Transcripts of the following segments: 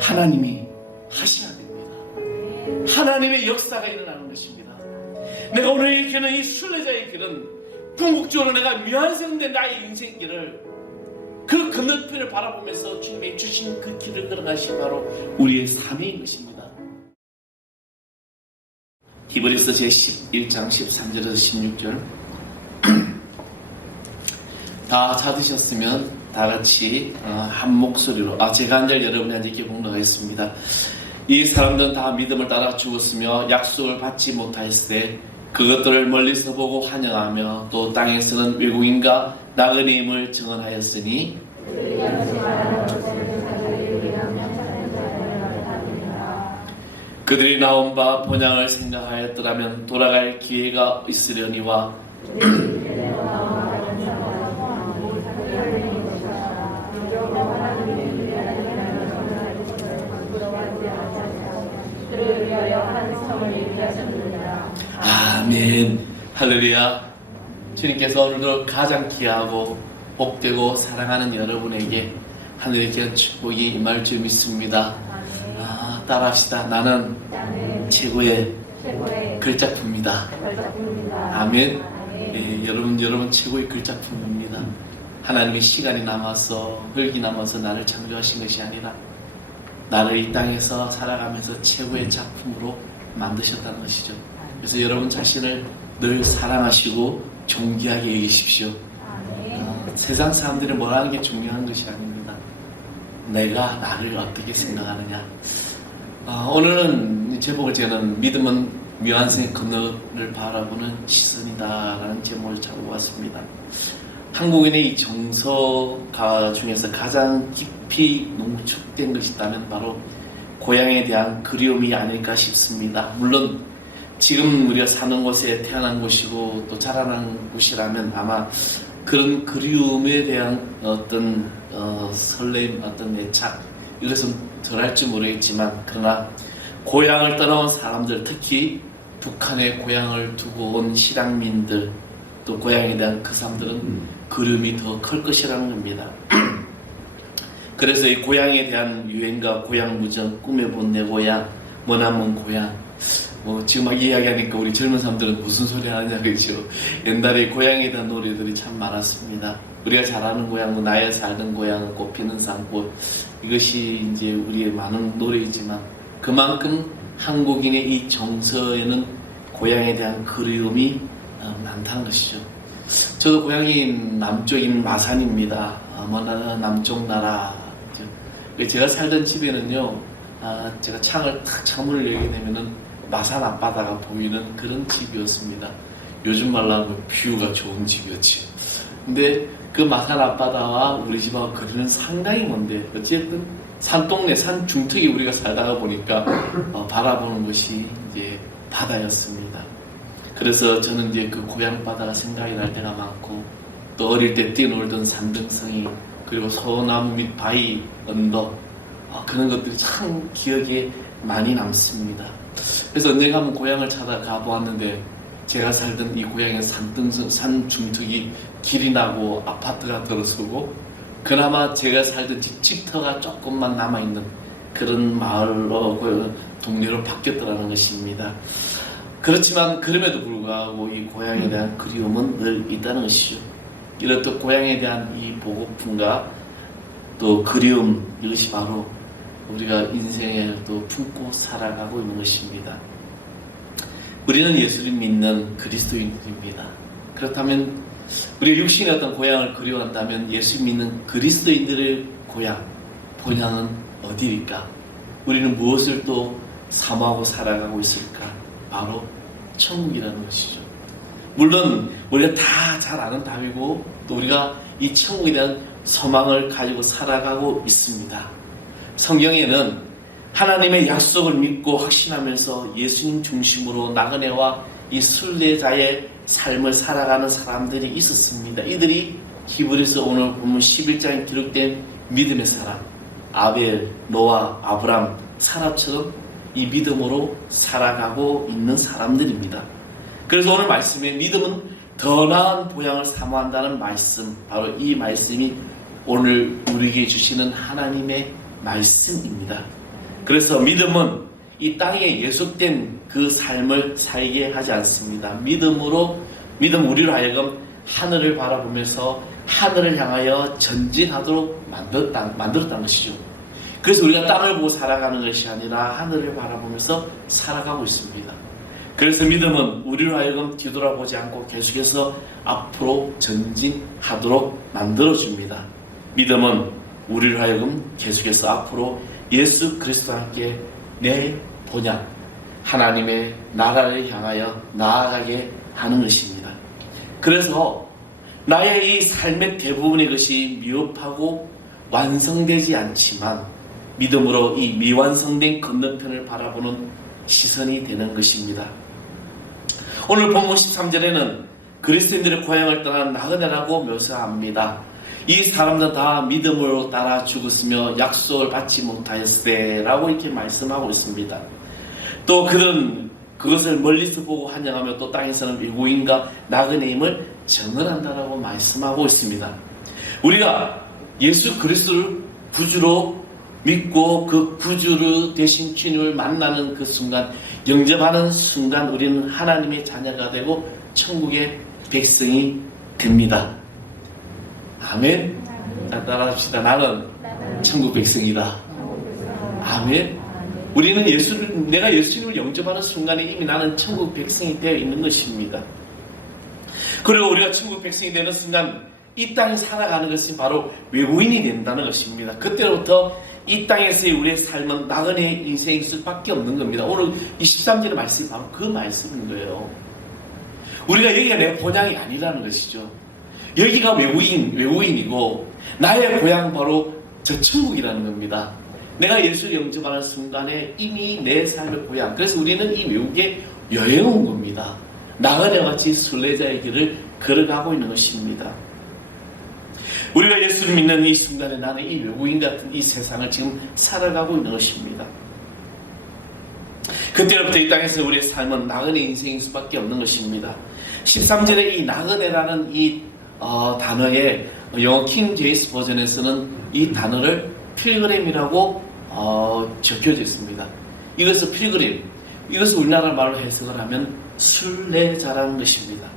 하나님이 하셔야 됩니다. 하나님의 역사가 일어나는 것입니다. 내가 오늘 이렇게는 이 순례자의 길은 궁극적으로 내가 미완성된 나의 인생길을 그 건너편을 바라보면서 주님이 주신 그 길을 걸어가신 바로 우리의 삶인 것입니다. 히브리서 제11장 13절에서 16절 다 찾으셨으면 다 같이 한 목소리로 제가 한 절 여러분한테 이렇게 공독하겠습니다. 이 사람들은 다 믿음을 따라 죽었으며 약속을 받지 못하였으되 그것들을 멀리서 보고 환영하며 또 땅에서는 외국인과 나그네임을 증언하였으니 그들이 나온 바 본향을 생각하였더라면 돌아갈 기회가 있으려니와 아멘. 할렐루야. 주님께서 오늘도 가장 귀하고 복되고 사랑하는 여러분에게 하늘의 귀한 축복이 임할 줄 믿습니다. 따라합시다. 나는 최고의 글작품이다. 아멘. 예, 여러분 최고의 글작품입니다. 하나님의 시간이 남아서 흙이 남아서 나를 창조하신 것이 아니라 나를 이 땅에서 살아가면서 최고의 작품으로 만드셨다는 것이죠. 그래서 여러분 자신을 늘 사랑하시고 존귀하게 여기십시오. 세상 사람들이 뭐라는 게 중요한 것이 아닙니다. 내가 나를 어떻게 생각하느냐. 오늘은 제목을 저는 믿음은 미완성의 그늘을 바라보는 시선이다 라는 제목을 잡아봤습니다. 한국인의 이 정서가 중에서 가장 깊이 농축된 것이 있다면 바로 고향에 대한 그리움이 아닐까 싶습니다. 물론 지금 우리가 사는 곳에 태어난 곳이고 또 자라난 곳이라면 아마 그런 그리움에 대한 어떤 설렘, 어떤 애착 이것은 덜할지 모르겠지만 그러나 고향을 떠나온 사람들, 특히 북한의 고향을 두고 온 실향민들 또 고향에 대한 그 사람들은 그리움이 더 클 것이라는 겁니다. 그래서 이 고향에 대한 유행과 고향 무정, 꿈에 본 내 고향, 머나먼 고향 지금 막 이야기하니까 우리 젊은 사람들은 무슨 소리 하느냐 그렇죠. 옛날에 고향에 대한 노래들이 참 많았습니다. 우리가 잘 아는 고향, 나의 살던 고향, 꽃피는 산꽃 이것이 이제 우리의 많은 노래이지만 그만큼 한국인의 이 정서에는 고향에 대한 그리움이 많다는 것이죠. 저도 고향이 남쪽인 마산입니다. 먼 남쪽 나라. 제가 살던 집에는요, 제가 창문을 열게 되면은 마산 앞바다가 보이는 그런 집이었습니다. 요즘 말로 하면 뷰가 좋은 집이었지. 근데 그 마산 앞바다와 우리 집하고 거리는 상당히 먼데 어쨌든 산동네, 산 중턱에 우리가 살다가 보니까 바라보는 것이 이제 바다였습니다. 그래서 저는 이제 그 고향 바다가 생각이 날 때가 많고 또 어릴 때 뛰놀던 산등성이 그리고 소나무 및 바위, 언덕 그런 것들이 참 기억에 많이 남습니다. 그래서 언젠가 한번 고향을 찾아가 보았는데 제가 살던 이 고향의 산 중턱이 길이 나고 아파트가 들어서고 그나마 제가 살던 집터가 조금만 남아있는 그런 마을로 동네로 바뀌었더라는 것입니다. 그렇지만 그럼에도 불구하고 이 고향에 대한 그리움은 늘 있다는 것이죠. 이렇듯 고향에 대한 이 보고픔과 또 그리움 이것이 바로 우리가 인생에 또 품고 살아가고 있는 것입니다. 우리는 예수를 믿는 그리스도인들입니다. 그렇다면 우리가 육신의 어떤 고향을 그리워한다면 예수 믿는 그리스도인들의 고향, 본향은 어디일까? 우리는 무엇을 또 사모하고 살아가고 있을까? 바로 천국이라는 것이죠. 물론 우리가 다 잘 아는 답이고 또 우리가 이 천국에 대한 소망을 가지고 살아가고 있습니다. 성경에는 하나님의 약속을 믿고 확신하면서 예수님 중심으로 나그네와 이 순례자의 삶을 살아가는 사람들이 있었습니다. 이들이 히브리서 오늘 본문 11장에 기록된 믿음의 사람, 아벨, 노아, 아브람, 사라처럼 이 믿음으로 살아가고 있는 사람들입니다. 그래서 오늘 말씀에 믿음은 더 나은 보양을 사모한다는 말씀, 바로 이 말씀이 오늘 우리에게 주시는 하나님의 말씀입니다. 그래서 믿음은 이 땅에 예속된 그 삶을 살게 하지 않습니다. 믿음 우리로 하여금 하늘을 바라보면서 하늘을 향하여 전진하도록 만들었다는 것이죠. 그래서 우리가 땅을 보고 살아가는 것이 아니라 하늘을 바라보면서 살아가고 있습니다. 그래서 믿음은 우리로 하여금 뒤돌아보지 않고 계속해서 앞으로 전진하도록 만들어줍니다. 믿음은 우리로 하여금 계속해서 앞으로 예수 그리스도와 함께 내 본향 하나님의 나라를 향하여 나아가게 하는 것입니다. 그래서 나의 이 삶의 대부분의 것이 미흡하고 완성되지 않지만 믿음으로 이 미완성된 건너편을 바라보는 시선이 되는 것입니다. 오늘 본문 13절에는 그리스도인들의 고향을 떠난 나그네라고 묘사합니다. 이 사람들은 다 믿음으로 따라 죽었으며 약속을 받지 못하였으되 라고 이렇게 말씀하고 있습니다. 또 그들은 그것을 멀리서 보고 환영하며 또 땅에서는 외국인과 나그네임을 증언한다라고 말씀하고 있습니다. 우리가 예수 그리스도를 구주로 믿고 그 구주로 되신 주님을 만나는 그 순간, 영접하는 순간 우리는 하나님의 자녀가 되고 천국의 백성이 됩니다. 아멘. 따라합시다. 나는 천국 백성이다. 아멘. 우리는 내가 예수님을 영접하는 순간에 이미 나는 천국 백성이 되어 있는 것입니다. 그리고 우리가 천국 백성이 되는 순간 이 땅에 살아가는 것이 바로 외국인이 된다는 것입니다. 그때부터 이 땅에서의 우리의 삶은 나그네의 인생일 수밖에 없는 겁니다. 오늘 23절의 말씀이 바로 그 말씀인 거예요. 우리가 여기가 내 본향이 아니라는 것이죠. 여기가 외국인이고 나의 고향 바로 저 천국이라는 겁니다. 내가 예수를 영접하는 순간에 이미 내 삶의 고향, 그래서 우리는 이 외국에 여행 온 겁니다. 나그네와 같이 순례자의 길을 걸어가고 있는 것입니다. 우리가 예수를 믿는 이 순간에 나는 이 외국인 같은 이 세상을 지금 살아가고 있는 것입니다. 그때부터 이 땅에서 우리의 삶은 나그네 인생일 수밖에 없는 것입니다. 13절에 이 나그네라는 이 단어에 영어 킹 제임스 버전에서는 이 단어를 필그림이라고 적혀져 있습니다. 이것은 필그림, 이것을 우리나라 말로 해석을 하면 순례자라는 것입니다.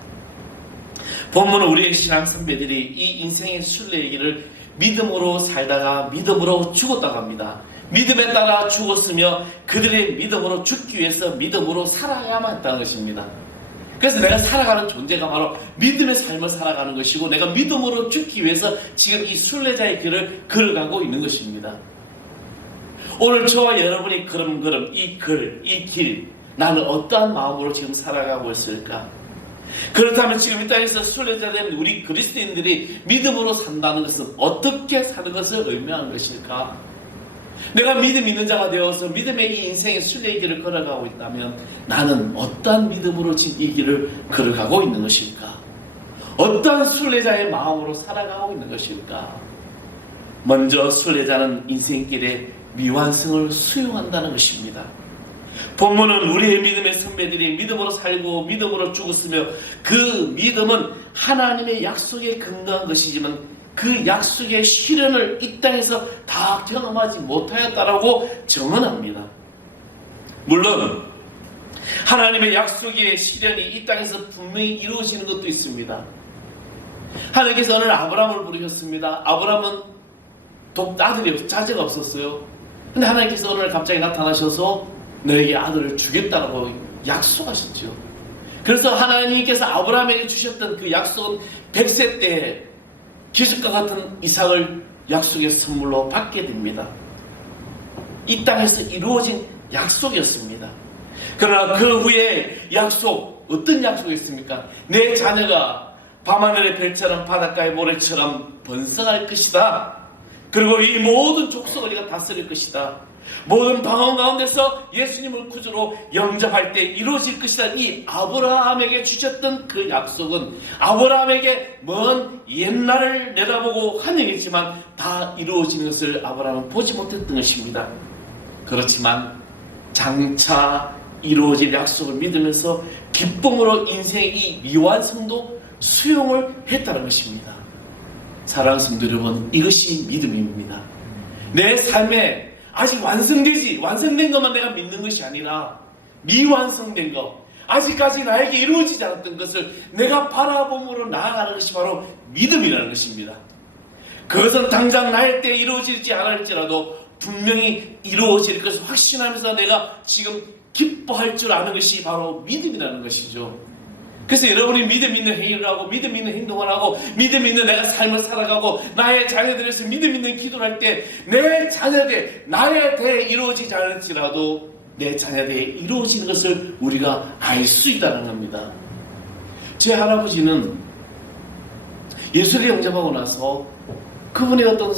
본문은 우리의 신앙 선배들이 이 인생의 순례의 길을 믿음으로 살다가 믿음으로 죽었다고 합니다. 믿음에 따라 죽었으며 그들의 믿음으로 죽기 위해서 믿음으로 살아야만 했다는 것입니다. 그래서 내가 살아가는 존재가 바로 믿음의 삶을 살아가는 것이고 내가 믿음으로 죽기 위해서 지금 이 순례자의 길을 걸어가고 있는 것입니다. 오늘 저와 여러분이 걸음 이 길 나는 어떠한 마음으로 지금 살아가고 있을까? 그렇다면 지금 이 땅에서 순례자 된 우리 그리스도인들이 믿음으로 산다는 것은 어떻게 사는 것을 의미하는 것일까? 내가 믿음 있는 자가 되어서 믿음의 이 인생의 순례의 길을 걸어가고 있다면 나는 어떠한 믿음으로 지금 이 길을 걸어가고 있는 것일까? 어떠한 순례자의 마음으로 살아가고 있는 것일까? 먼저 순례자는 인생길의 미완성을 수용한다는 것입니다. 본문은 우리의 믿음의 선배들이 믿음으로 살고 믿음으로 죽었으며 그 믿음은 하나님의 약속에 근거한 것이지만 그 약속의 실현을 이 땅에서 다 경험하지 못하였다라고 증언합니다. 물론 하나님의 약속의 실현이 이 땅에서 분명히 이루어지는 것도 있습니다. 하나님께서 오늘 아브라함을 부르셨습니다. 아브라함은 아들이 자제가 없었어요. 근데 하나님께서 오늘 갑자기 나타나셔서 너에게 아들을 주겠다라고 약속하셨죠. 그래서 하나님께서 아브라함에게 주셨던 그 약속은 100세 때 기적과 같은 이삭을 약속의 선물로 받게 됩니다. 이 땅에서 이루어진 약속이었습니다. 그러나 그 후에 약속, 어떤 약속이었습니까? 내 자녀가 밤하늘의 별처럼 바닷가의 모래처럼 번성할 것이다. 그리고 이 모든 족속을 네가 다스릴 것이다. 모든 방언 가운데서 예수님을 구주로 영접할 때 이루어질 것이다. 이 아브라함에게 주셨던 그 약속은 아브라함에게 먼 옛날을 내다보고 환영했지만 다 이루어지는 것을 아브라함은 보지 못했던 것입니다. 그렇지만 장차 이루어질 약속을 믿으면서 기쁨으로 인생의 이 미완성도 수용을 했다는 것입니다. 사랑하는 성도 여러분, 이것이 믿음입니다. 내 삶에 아직 완성된 것만 내가 믿는 것이 아니라 미완성된 것, 아직까지 나에게 이루어지지 않았던 것을 내가 바라봄으로 나아가는 것이 바로 믿음이라는 것입니다. 그것은 당장 나의 때에 이루어지지 않을지라도 분명히 이루어질 것을 확신하면서 내가 지금 기뻐할 줄 아는 것이 바로 믿음이라는 것이죠. 그래서 여러분이 믿음 있는 행위를 하고 믿음 있는 행동을 하고 믿음 있는 내가 삶을 살아가고 나의 자녀들에서 믿음 있는 기도를 할 때 내 자녀들, 나의 대에 이루어지지 않을지라도 내 자녀들에 이루어지는 것을 우리가 알 수 있다는 겁니다. 제 할아버지는 예수를 영접하고 나서 그분의 어떤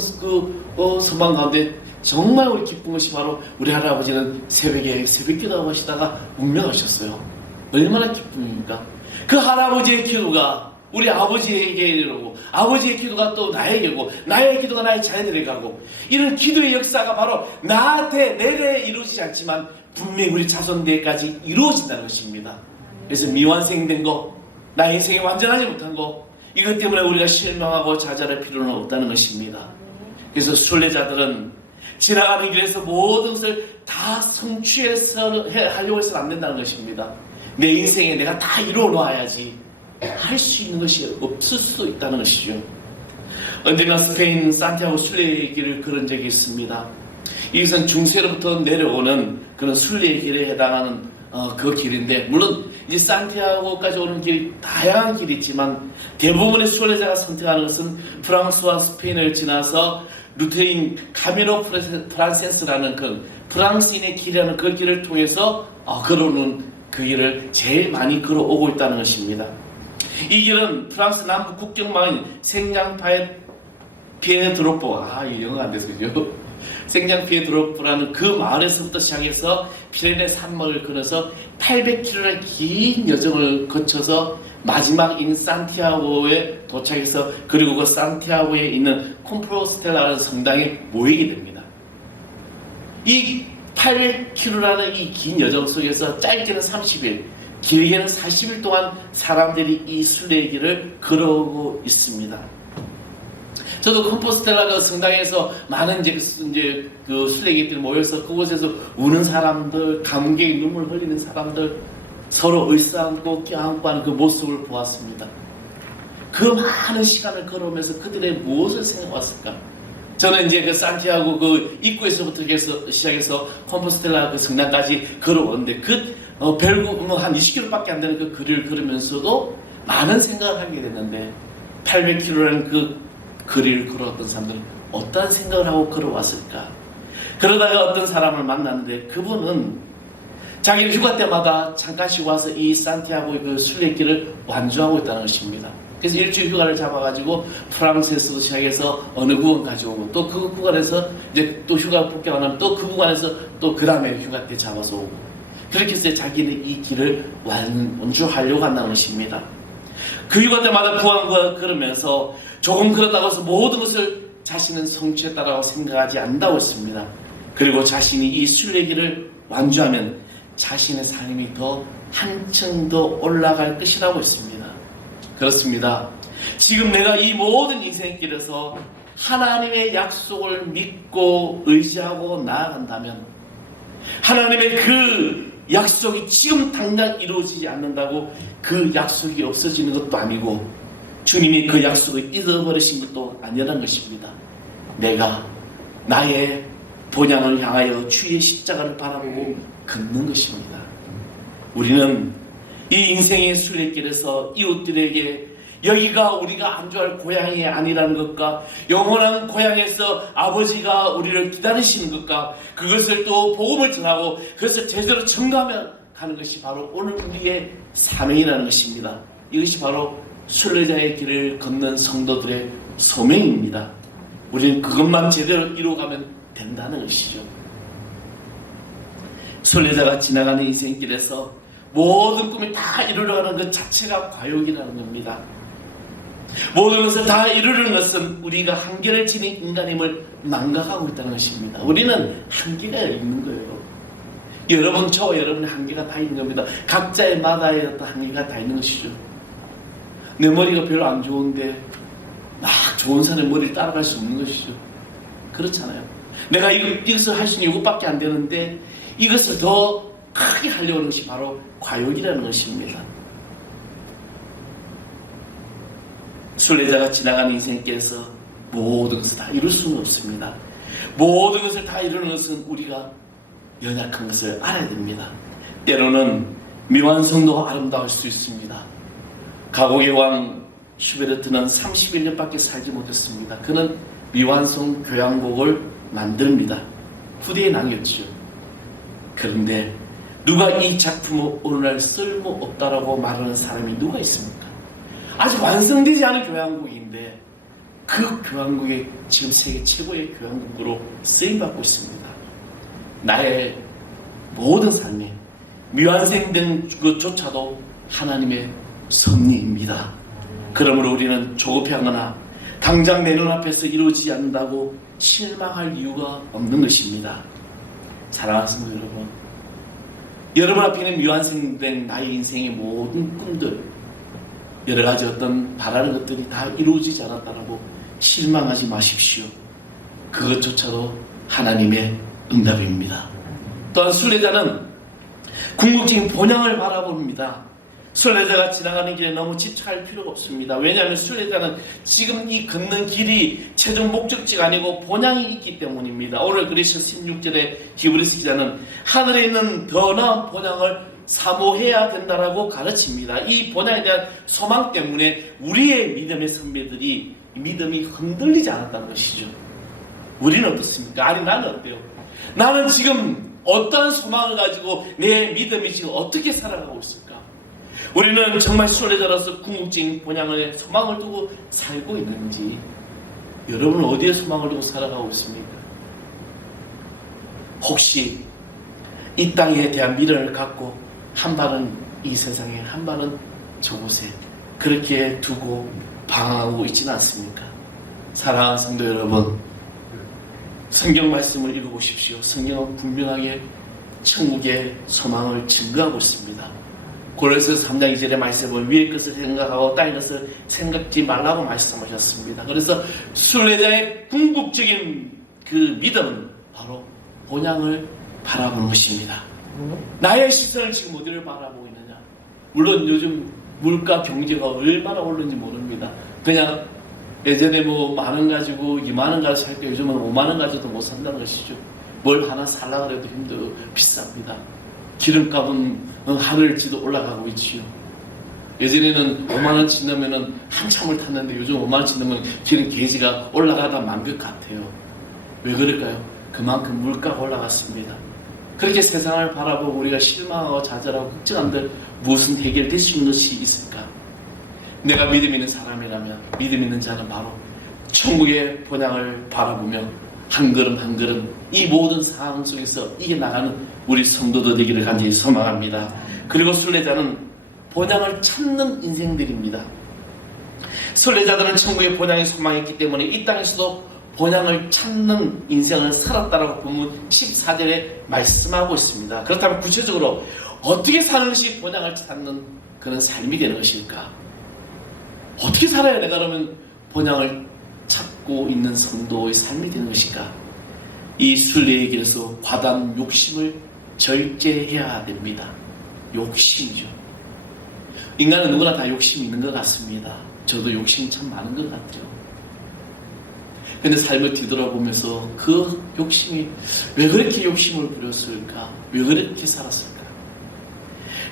소망 가운데 정말 우리 기쁜 것이 바로 우리 할아버지는 새벽에 새벽 기도하고 하시다가 운명하셨어요. 얼마나 기쁨입니까? 그 할아버지의 기도가 우리 아버지에게 이르고 아버지의 기도가 또 나에게고 나의 기도가 나의 자녀들에게 가고 이런 기도의 역사가 바로 나한테 내래 이루어지지 않지만 분명히 우리 자손대까지 이루어진다는 것입니다. 그래서 미완성된 거, 나의 인생에 완전하지 못한 거, 이것 때문에 우리가 실망하고 좌절할 필요는 없다는 것입니다. 그래서 순례자들은 지나가는 길에서 모든 것을 다 성취해서 하려고 해서는 안 된다는 것입니다. 내 인생에 내가 다 이루어 놔야지 할 수 있는 것이 없을 수 있다는 것이죠. 언젠가 스페인 산티아고 순례의 길을 걸은 적이 있습니다. 이것은 중세로부터 내려오는 그런 순례의 길에 해당하는 그 길인데, 물론 이제 산티아고까지 오는 길이 다양한 길이 있지만 대부분의 순례자가 선택하는 것은 프랑스와 스페인을 지나서 루테인 카미노 프란세스라는 그 프랑스인의 길이라는 그 길을 통해서 걸어오는 그 길을 제일 많이 걸어오고 있다는 것입니다. 이 길은 프랑스 남부 국경마을 생장피에드로포, 이 영어가 안 돼서 그죠? 생장피에드로포라는 그 마을에서부터 시작해서 피레네 산맥을 걸어서 800km의 긴 여정을 거쳐서 마지막인 산티아고에 도착해서 그리고 그 산티아고에 있는 콤프로스텔라라는 성당에 모이게 됩니다. 이 800km라는 이 긴 여정 속에서 짧게는 30일, 길게는 40일 동안 사람들이 이 순례의 길을 걸어오고 있습니다. 저도 콤포스텔라 그 성당에서 많은 이제 그 순례객들이 모여서 그곳에서 우는 사람들, 감격의 눈물 흘리는 사람들, 서로 을싸안고 껴안고 하는 그 모습을 보았습니다. 그 많은 시간을 걸어오면서 그들의 무엇을 생각했을까? 저는 이제 그 산티아고 그 입구에서부터 시작해서 콤포스텔라 그 성당까지 걸어오는데 별거 한 20km밖에 안 되는 그 거리를 걸으면서도 많은 생각을 하게 됐는데 800km라는 그 거리를 걸어왔던 사람들은 어떠한 생각을 하고 걸어왔을까? 그러다가 어떤 사람을 만났는데 그분은 자기 휴가 때마다 잠깐씩 와서 이 산티아고의 그 순례길을 완주하고 있다는 것입니다. 그래서 일주일 휴가를 잡아가지고 프랑스에서도 시작해서 어느 구간 가져오고 또 그 구간에서 이제 또 휴가 복귀하고 나면 또 그 구간에서 또 그 다음에 휴가 때 잡아서 오고 그렇게 해서 자기는 이 길을 완주하려고 한다는 것입니다. 그 휴가 때마다 구간과 걸으면서 조금 그러다고 해서 모든 것을 자신은 성취했다고 생각하지 않는다고 했습니다. 그리고 자신이 이 순례길을 완주하면 자신의 삶이 더 한층 더 올라갈 것이라고 했습니다. 그렇습니다. 지금 내가 이 모든 인생길에서 하나님의 약속을 믿고 의지하고 나아간다면 하나님의 그 약속이 지금 당장 이루어지지 않는다고 그 약속이 없어지는 것도 아니고 주님이 그 약속을 잊어버리신 것도 아니라는 것입니다. 내가 나의 본향을 향하여 주의 십자가를 바라보고 걷는 것입니다. 우리는 이 인생의 순례길에서 이웃들에게 여기가 우리가 안주할 고향이 아니라는 것과 영원한 고향에서 아버지가 우리를 기다리시는 것과 그것을 또 복음을 전하고 그것을 제대로 전가하며 가는 것이 바로 오늘 우리의 사명이라는 것입니다. 이것이 바로 순례자의 길을 걷는 성도들의 소명입니다. 우리는 그것만 제대로 이루어가면 된다는 것이죠. 순례자가 지나가는 인생길에서 모든 꿈이 다 이루려는 것 자체가 과욕이라는 겁니다. 모든 것을 다 이루려는 것은 우리가 한계를 지닌 인간임을 망각하고 있다는 것입니다. 우리는 한계가 있는 거예요. 여러분, 저와 여러분의 한계가 다 있는 겁니다. 각자의 마다의 어떤 한계가 다 있는 것이죠. 내 머리가 별로 안 좋은데 막 좋은 사람의 머리를 따라갈 수 없는 것이죠. 그렇잖아요. 내가 이것을 할 수 있는 이것밖에 안 되는데 이것을 더 크게 하려는 것이 바로 과욕이라는 것입니다. 순례자가 지나가는 인생길에서 모든 것을 다 이룰 수는 없습니다. 모든 것을 다 이루는 것은 우리가 연약한 것을 알아야 됩니다. 때로는 미완성도 아름다울 수 있습니다. 가곡의 왕 슈베르트는 31년밖에 살지 못했습니다. 그는 미완성 교향곡을 만듭니다. 후대에 남겼죠. 그런데 누가 이 작품을 오늘날 쓸모없다라고 말하는 사람이 누가 있습니까? 아직 완성되지 않은 교향곡인데 그 교향곡이 지금 세계 최고의 교향곡으로 쓰임받고 있습니다. 나의 모든 삶이 미완성된 것조차도 하나님의 섭리입니다. 그러므로 우리는 조급해하거나 당장 내 눈앞에서 이루어지지 않는다고 실망할 이유가 없는 것입니다. 사랑하는 성도 여러분, 여러분 앞에 있는 미완성된 나의 인생의 모든 꿈들, 여러 가지 어떤 바라는 것들이 다 이루어지지 않았다라고 실망하지 마십시오. 그것조차도 하나님의 응답입니다. 또한 순례자는 궁극적인 본향을 바라봅니다. 순례자가 지나가는 길에 너무 집착할 필요가 없습니다. 왜냐하면 순례자는 지금 이 걷는 길이 최종 목적지가 아니고 본향이 있기 때문입니다. 오늘 그리스 16절에 히브리서 기자는 하늘에 있는 더 나은 본향을 사모해야 된다라고 가르칩니다. 이 본향에 대한 소망 때문에 우리의 믿음의 선배들이 믿음이 흔들리지 않았다는 것이죠. 우리는 어떻습니까? 아니 나는 어때요? 나는 지금 어떠한 소망을 가지고 내 믿음이 지금 어떻게 살아가고 있을까? 우리는 정말 순례자로서 궁극적인 본향을 소망을 두고 살고 있는지, 여러분은 어디에 소망을 두고 살아가고 있습니까? 혹시 이 땅에 대한 미련을 갖고 한 발은 이 세상에 한 발은 저곳에 그렇게 두고 방황하고 있지는 않습니까? 사랑하는 성도 여러분, 성경 말씀을 읽어보십시오. 성경은 분명하게 천국의 소망을 증거하고 있습니다. 고린도서 3장 2절의 말씀을 위의 것을 생각하고 땅의 것을 생각지 말라고 말씀하셨습니다. 그래서 순례자의 궁극적인 그 믿음은 바로 본향을 바라보는 것입니다. 나의 시선을 지금 어디를 바라보고 있느냐? 물론 요즘 물가 경제가 얼마나 오르는지 모릅니다. 그냥 예전에 뭐 만원 가지고 2만원 가지고 살 때 요즘은 5만원 가지고도 못 산다는 것이죠. 뭘 하나 살라 그래도 힘들어 비쌉니다. 기름값은 하늘지도 올라가고 있지요. 예전에는 5만원치 넣으면 한참을 탔는데 요즘 5만원치 넣으면 기름 게이지가 올라가다 만 것 같아요. 왜 그럴까요? 그만큼 물가가 올라갔습니다. 그렇게 세상을 바라보고 우리가 실망하고 좌절하고 걱정한들 무슨 해결될 수 있는 것이 있을까? 내가 믿음 있는 사람이라면, 믿음 있는 자는 바로 천국의 본향을 바라보며 한 걸음 한 걸음 이 모든 상황 속에서 이겨나가는 우리 성도들 되기를 간절히 소망합니다. 그리고 순례자는 본향을 찾는 인생들입니다. 순례자들은 천국의 본향에 소망했기 때문에 이 땅에서도 본향을 찾는 인생을 살았다라고 본문 14절에 말씀하고 있습니다. 그렇다면 구체적으로 어떻게 사는 것이 본향을 찾는 그런 삶이 되는 것일까? 어떻게 살아야 내가 그러면 본향을 찾고 있는 성도의 삶이 되는 것일까? 이 순례의 길에서 과다한 욕심을 절제해야 됩니다. 욕심이죠. 인간은 누구나 다 욕심이 있는 것 같습니다. 저도 욕심이 참 많은 것 같죠. 근데 삶을 뒤돌아보면서 그 욕심이 왜 그렇게 욕심을 부렸을까? 왜 그렇게 살았을까?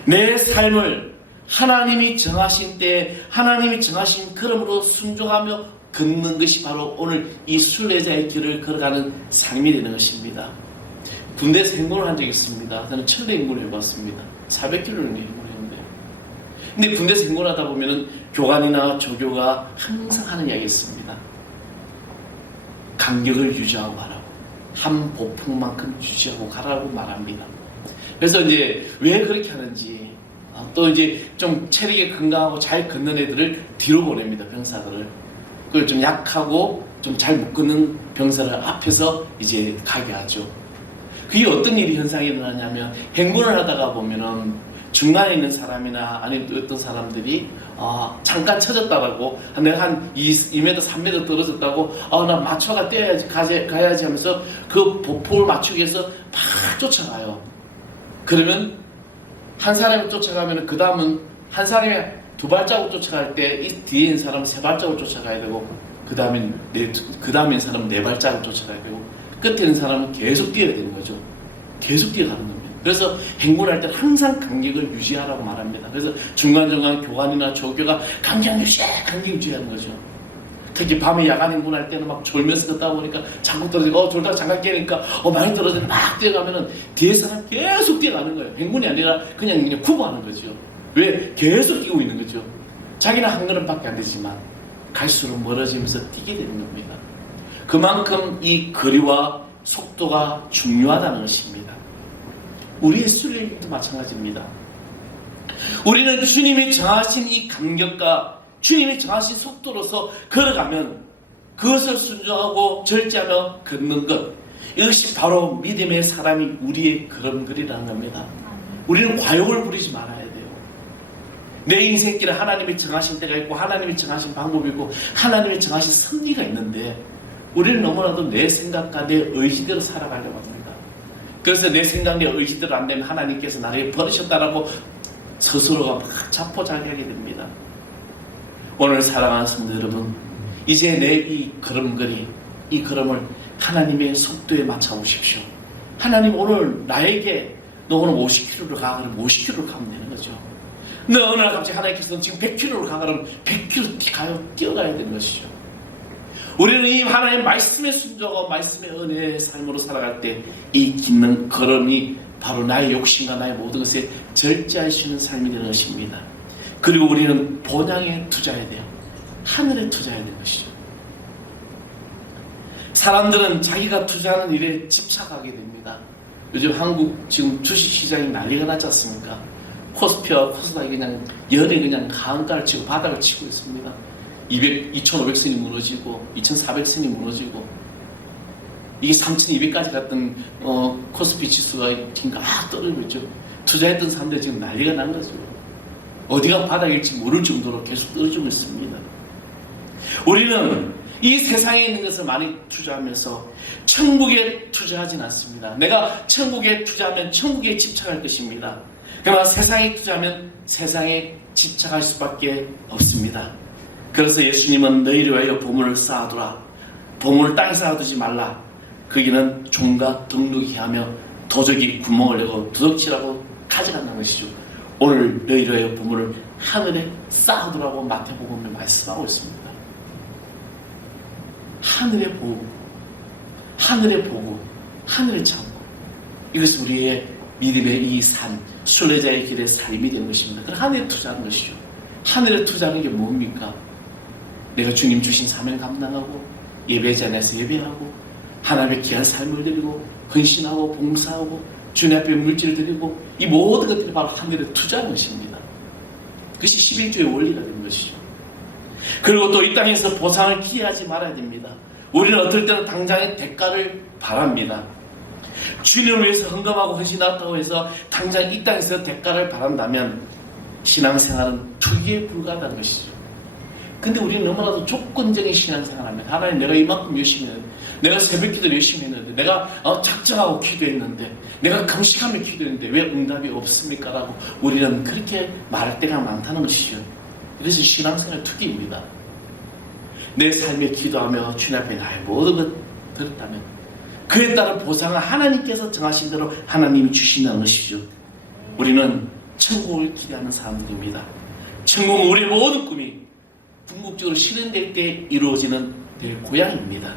내 삶을 하나님이 정하신 때 하나님이 정하신 걸음으로 순종하며 걷는 것이 바로 오늘 이 순례자의 길을 걸어가는 삶이 되는 것입니다. 군대에서 행군을 한 적이 있습니다. 저는 철도 행군을 해봤습니다. 400km를 행군했는데, 근데 군대에서 행군하다 보면은 교관이나 조교가 항상 하는 이야기가 있습니다. 간격을 유지하고 가라고, 한 보폭만큼 유지하고 가라고 말합니다. 그래서 이제 왜 그렇게 하는지, 또 이제 좀 체력이 건강하고 잘 걷는 애들을 뒤로 보냅니다. 병사들을. 그걸 좀 약하고 좀 잘 못 걷는 병사를 앞에서 이제 가게 하죠. 그게 어떤 일이 현상이 일어나냐면, 행군을 하다가 보면은 중간에 있는 사람이나 아니면 어떤 사람들이 잠깐 쳐졌다라고 내가 한 2m, 3m 떨어졌다고 나 맞춰가 뛰어야지 가야지 하면서 그 보폭을 맞추기 위해서 막 쫓아가요. 그러면 한 사람이 쫓아가면 그 다음은 한 사람이 2발자국 쫓아갈 때 이 뒤에 있는 사람은 3발자국 쫓아가야 되고 그 다음에 사람은 4발자국 쫓아가야 되고 끝에 있는 사람은 계속 뛰어야 되는 거죠. 계속 뛰어가는 겁니다. 그래서 행군할 때 항상 간격을 유지하라고 말합니다. 그래서 중간중간 교관이나 조교가 간격 유지하는 거죠. 특히 밤에 야간 행군할 때는 막 졸면서 걷다 보니까 자꾸 떨어지고 졸다가 장갑 깨니까 많이 떨어지면 막 뛰어가면은 뒤에 사람 계속 뛰어가는 거예요. 행군이 아니라 그냥 구보하는 거죠. 왜? 계속 뛰고 있는 거죠. 자기는 한 걸음밖에 안 되지만 갈수록 멀어지면서 뛰게 되는 겁니다. 그만큼 이 거리와 속도가 중요하다는 것입니다. 우리의 순례길도 마찬가지입니다. 우리는 주님이 정하신 이 간격과 주님이 정하신 속도로서 걸어가면 그것을 순종하고 절제하며 걷는 것, 이것이 바로 믿음의 사람이 우리의 걸음걸이라는 겁니다. 우리는 과욕을 부리지 말아야 돼요. 내 인생길에 하나님이 정하신 때가 있고 하나님이 정하신 방법이 있고 하나님이 정하신 섭리가 있는데 우리는 너무나도 내 생각과 내 의지대로 살아가려고 합니다. 그래서 내 생각, 내 의지대로 안 되면 하나님께서 나를 버리셨다라고 스스로가 막 자포자기하게 됩니다. 오늘 사랑하는 성도 여러분, 이제 내 이 걸음걸이, 이 걸음을 하나님의 속도에 맞춰 보십시오. 하나님 오늘 나에게 너 오늘 50km를 가 그러면 50km를 가면 되는 거죠. 너 어느 날 갑자기 하나님께서 지금 100km를 가 그러면 100km 뛰어가야 되는 것이죠. 우리는 이 하나님의 말씀에 순종하고 말씀의 은혜의 삶으로 살아갈 때 이 깃는 걸음이 바로 나의 욕심과 나의 모든 것에 절제할 수 있는 삶이 되는 것입니다. 그리고 우리는 본향에 투자해야 돼요. 하늘에 투자해야 되는 것이죠. 사람들은 자기가 투자하는 일에 집착하게 됩니다. 요즘 한국 지금 주식시장이 난리가 났지 않습니까? 코스피와 코스닥이 그냥 연에 그냥 강가를 치고 바닥을 치고 있습니다. 2,500선이 무너지고 2,400선이 무너지고 이게 3,200까지 갔던 코스피 지수가 지금 막 떨어지고 있죠. 투자했던 사람들이 지금 난리가 난 거죠. 어디가 바닥일지 모를 정도로 계속 떨어지고 있습니다. 우리는 이 세상에 있는 것을 많이 투자하면서 천국에 투자하진 않습니다. 내가 천국에 투자하면 천국에 집착할 것입니다. 그러나 세상에 투자하면 세상에 집착할 수밖에 없습니다. 그래서 예수님은 너희를 위하여 보물을 쌓아두라. 보물을 땅에 쌓아두지 말라. 거기는 종과 덩룩이 하며 도적이 구멍을 내고 도둑질하고 가져간다는 것이죠. 오늘 너희를 위하여 보물을 하늘에 쌓아두라고 마태복음에 말씀하고 있습니다. 하늘에 보고, 하늘에 보고, 하늘을 찾고, 이것이 우리의 믿음의 이 삶, 순례자의 길의 삶이 되는 것입니다. 그럼 하늘에 투자하는 것이죠. 하늘에 투자하는 게 뭡니까? 내가 주님 주신 사명 감당하고 예배자 안에서 예배하고 하나님의 귀한 삶을 드리고 헌신하고 봉사하고 주님 앞에 물질을 드리고 이 모든 것들이 바로 하늘에 투자하는 것입니다. 그것이 11조의 원리가 되는 것이죠. 그리고 또 이 땅에서 보상을 기대하지 말아야 됩니다. 우리는 어떨 때는 당장의 대가를 바랍니다. 주님을 위해서 헌금하고 헌신한다고 해서 당장 이 땅에서 대가를 바란다면 신앙생활은 투기에 불과하다는 것이죠. 근데 우리는 너무나도 조건적인 신앙생활을 합니다. 하나님 내가 이만큼 열심히 했는데 내가 새벽기도를 열심히 했는데 내가 작정하고 기도했는데 내가 금식하며 기도했는데 왜 응답이 없습니까? 라고 우리는 그렇게 말할 때가 많다는 것이죠. 이것이 신앙생활 투기입니다. 내 삶에 기도하며 주님 앞에 나의 모든 것 드렸다면 그에 따른 보상을 하나님께서 정하신 대로 하나님이 주신다는 것이죠. 우리는 천국을 기대하는 사람들입니다. 천국은 우리의 모든 꿈이 궁극적으로 실현될 때 이루어지는 내 고향입니다.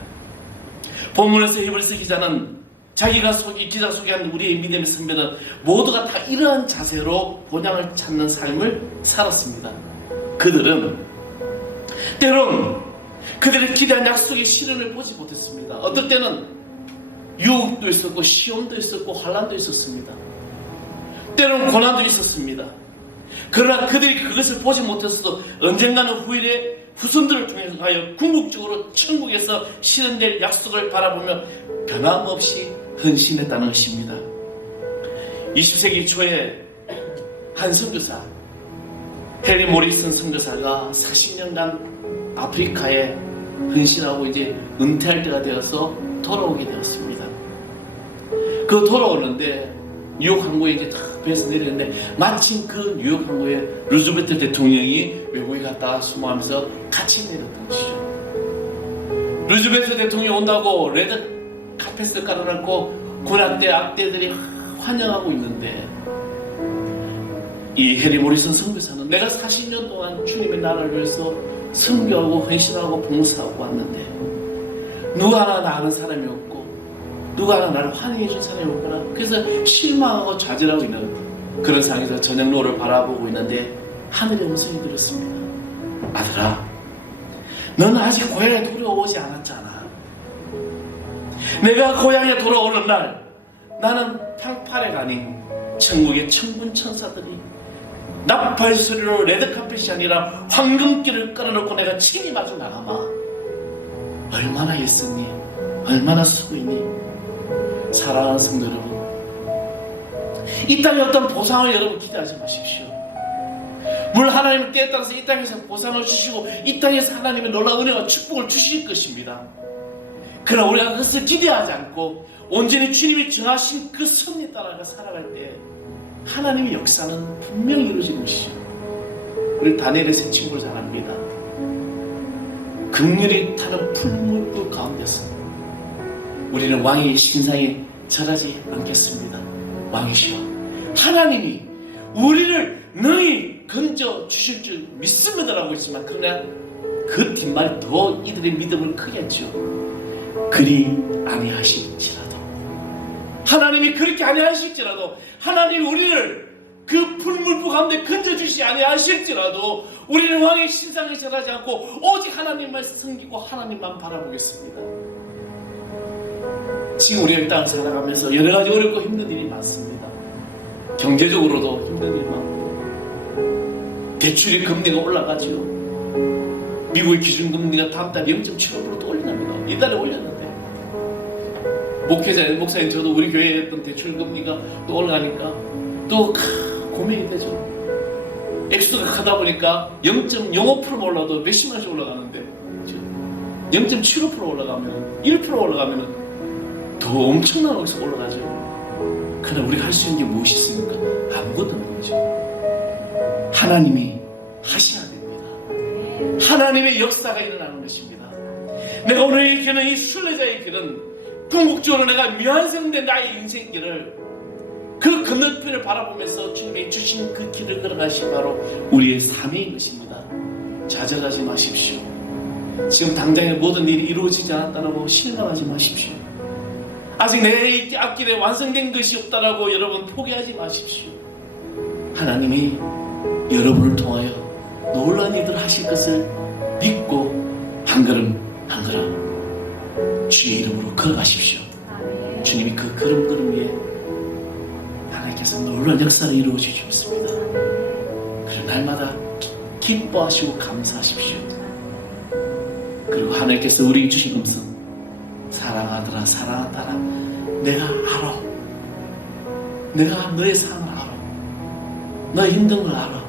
본문에서 히브리서 기자는 자기가 기자 소개한 우리의 믿음의 선배는 모두가 다 이러한 자세로 본향을 찾는 삶을 살았습니다. 그들은 때론 그들의 기대한 약속의 실현을 보지 못했습니다. 어떨 때는 유혹도 있었고 시험도 있었고 환난도 있었습니다. 때론 고난도 있었습니다. 그러나 그들이 그것을 보지 못했어도 언젠가는 후일에 후손들을 통하여 궁극적으로 천국에서 실현될 약속을 바라보며 변함없이 헌신했다는 것입니다. 20세기 초에 한 선교사, 해리 모리슨 선교사가 40년간 아프리카에 헌신하고 이제 은퇴할 때가 되어서 돌아오게 되었습니다. 그 돌아오는데 뉴욕 항구에 이제 다 배에서 내리는데 마침 그 뉴욕 항구에 루즈벨트 대통령이 외국에 갔다가 수모하면서 같이 내렸던 것이죠. 루즈벨트 대통령이 온다고 레드 카펫을 깔아놓고 군악대 악대들이 환영하고 있는데 이 해리 모리슨 선교사는 내가 40년 동안 주님의 나라를 위해서 선교하고 헌신하고 봉사하고 왔는데 누가 하나 나 아는 사람이 없고 누가 하나 나를 환영해 준 사람이 없구나. 그래서 실망하고 좌절하고 있는 그런 상황에서 저녁로를 바라보고 있는데 하늘의 음성이 들었습니다. 아들아, 너는 아직 고향에 돌아오지 않았잖아. 내가 고향에 돌아오는 날 나는 평팔에 아닌 천국의 천군 천사들이 나팔 소리로 레드카펫이 아니라 황금길을 끌어놓고 내가 친히 마주 나가마. 얼마나 애썼니? 얼마나 수고했니? 사랑하는 성도 여러분, 이 땅에 어떤 보상을 여러분 기대하지 마십시오. 물론 하나님은 때에 따라서 이 땅에서 보상을 주시고 이 땅에서 하나님의 놀라운 은혜와 축복을 주실 것입니다. 그러나 우리가 그것을 기대하지 않고 온전히 주님이 정하신 그 섭리에 따라 살아갈 때 하나님의 역사는 분명히 이루어지는 것이죠. 우리 다니엘의 세 친구를 잘 압니다. 긍휼히 타는 풀무불 가운데서 우리는 왕의 신상에 절하지 않겠습니다. 왕이시여, 하나님이 우리를 능히 건져 주실 줄 믿습니다라고 했지만 그러나 그 뒷말이 더 이들의 믿음을 크게 했죠. 그리 아니하실지라도, 하나님이 그렇게 아니하실지라도, 하나님이 우리를 그 풀물부 가운데 건져주시지 아니하실지라도 우리는 왕의 신상에 절하지 않고 오직 하나님만 섬기고 하나님만 바라보겠습니다. 지금 우리가 이 땅을 살아가면서 여러 가지 어렵고 힘든 일이 많습니다. 경제적으로도 힘든 일이 많고 대출의 금리가 올라가지요. 미국의 기준금리가 다음 달에 0.75% 또 올린답니다. 이달에 올렸는데 목사님 저도 우리 교회에 했던 대출금리가 또 올라가니까 또 고민이 되죠. 액수가 크다 보니까 0.05% 올라도 몇십만 원씩 올라가는데 0.75% 올라가면 1% 올라가면 더 엄청난 억수가 올라가죠. 그러나 우리가 할 수 있는 게 무엇이 있습니까? 아무것도 없는 거죠. 하나님이 하셔야 됩니다. 하나님의 역사가 일어나는 것입니다. 내가 오늘 얘기하는 이 순례자의 길은 궁극적으로 내가 묘한생된 나의 인생길을 그 건너편을 바라보면서 주님이 주신 그 길을 걸어가신 바로 우리의 삶인 것입니다. 좌절하지 마십시오. 지금 당장에 모든 일이 이루어지지 않았다고 실망하지 마십시오. 아직 내 앞길에 완성된 것이 없다라고 여러분 포기하지 마십시오. 하나님이 여러분을 통하여 놀라운 일들을 하실 것을 믿고 한 걸음 한 걸음 주의 이름으로 걸어가십시오. 주님이 그 걸음 위에 하나님께서 놀라운 역사를 이루어 주시겠습니다. 그리고 날마다 기뻐하시고 감사하십시오. 그리고 하나님께서 우리에게 주신 음성, 사랑하더라 사랑하더라, 내가 알아. 내가 너의 삶을 알아. 너의 힘든 걸 알아.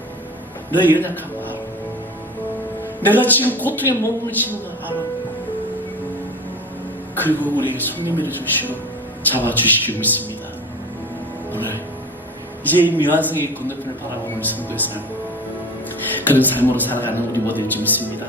너의 연약한 걸 알아. 내가 지금 고통에 머무르시는 걸 알아. 그리고 우리에게 손님을 주시고 잡아주실 줄 믿습니다. 오늘 이제 이 묘한성의 건너편을 바라보는 성도의 삶, 그런 삶으로 살아가는 우리 모두일 줄 믿습니다.